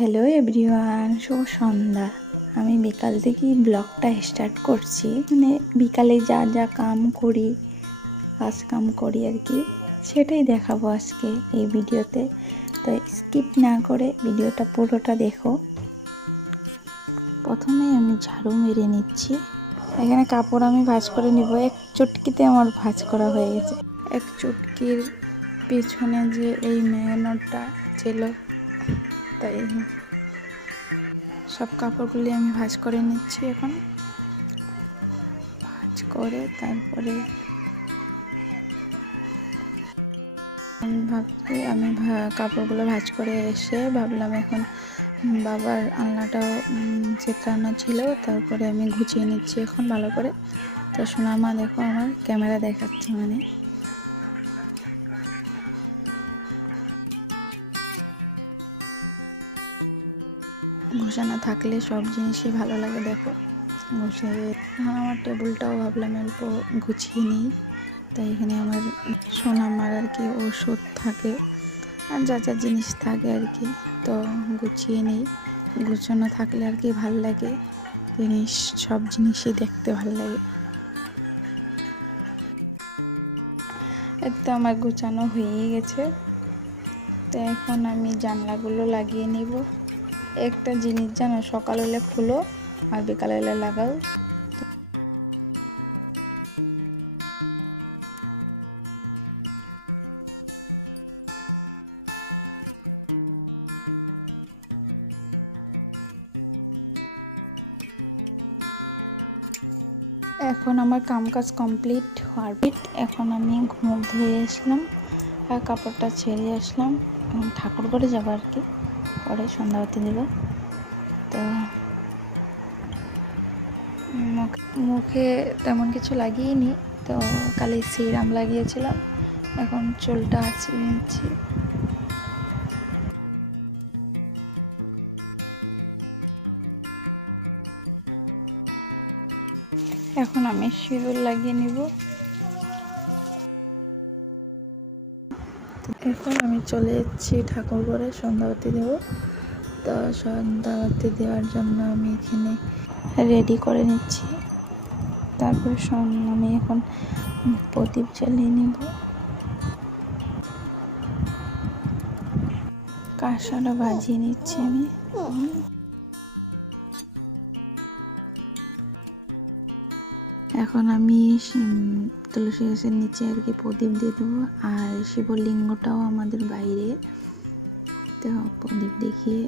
Hello everyone, শুভ সন্ধ্যা। আমি বিকাল থেকেই ব্লগটা স্টার্ট করছি। মানে বিকালে যা যা কাম করি, কাম করি আর কি, সেটাই দেখাবো আজকে এই ভিডিওতে। তো স্কিপ না করে ভিডিওটা পুরোটা দেখো। প্রথমেই আমি ঝাড়ু মেরে নিচ্ছি। এখানে কাপড় আমি ভাঁজ করে নিব। এক চুটকিতে আমার ভাঁজ করা হয়ে গেছে। এক চুটকির পেছনে যে এই মেহনতটা ছিল, তাই সব কাপড়গুলি আমি ভাঁজ করে নিচ্ছি। এখন ভাঁজ করে তারপরে আমি কাপড়গুলো ভাঁজ করে এসে ভাবলাম এখন বাবার আলনাটাও চেকড়ানো ছিল, তারপরে আমি গুছিয়ে নিচ্ছি এখন ভালো করে। তো সোনামা দেখো আমার ক্যামেরা দেখাচ্ছে, মানে গোছানো থাকলে সব জিনিসই ভালো লাগে। দেখো গুছিয়ে এখন আমার টেবিলটাও ভাবলাম অল্প গুছিয়ে নিই। তাই এখানে আমার সোনামার আর কি ওষুধ থাকে আর যা যা জিনিস থাকে আর কি, তো গুছিয়ে নিই। গুছানো থাকলে আর কি ভাল লাগে, সব জিনিসই দেখতে ভাল লাগে। এর তো আমার গুছানো হয়ে গেছে। তো এখন আমি জানলাগুলো লাগিয়ে নিব। একটা জিনিস জানো, সকাল হলে খুলো আর বিকাল হলে লাগাও। এখন আমার কাজ কমপ্লিট হওয়ার এখন আমি ঘুম ধুয়ে আসলাম আর কাপড়টা ছেড়ে আসলাম। ঠাকুর ঘরে যাবো আর কি, পরে সন্ধ্যাবাতি দেব। তো মুখে তেমন কিছু লাগিয়েনি, তো কালি সিরাম লাগিয়েছিলাম। এখন চুলটা আঁচড়ে নিচ্ছি। এখন আমি সিঁদুর লাগিয়ে নিব। এখন আমি চলে যাচ্ছি ঠাকুর ঘরে সন্ধ্যাবাতি দেব। তো সন্ধ্যাবাতি দেওয়ার জন্য আমি এখানে রেডি করে নিচ্ছি। তারপর আমি এখন প্রদীপ জ্বালিয়ে নিব। কাঁসাটা বাজিয়ে নিচ্ছি আমি। এখন আমি তুলসী গাছের নিচে আর কি প্রদীপ দিয়ে দেবো। আর শিবলিঙ্গটাও আমাদের বাইরে, তো প্রদীপ দেখিয়ে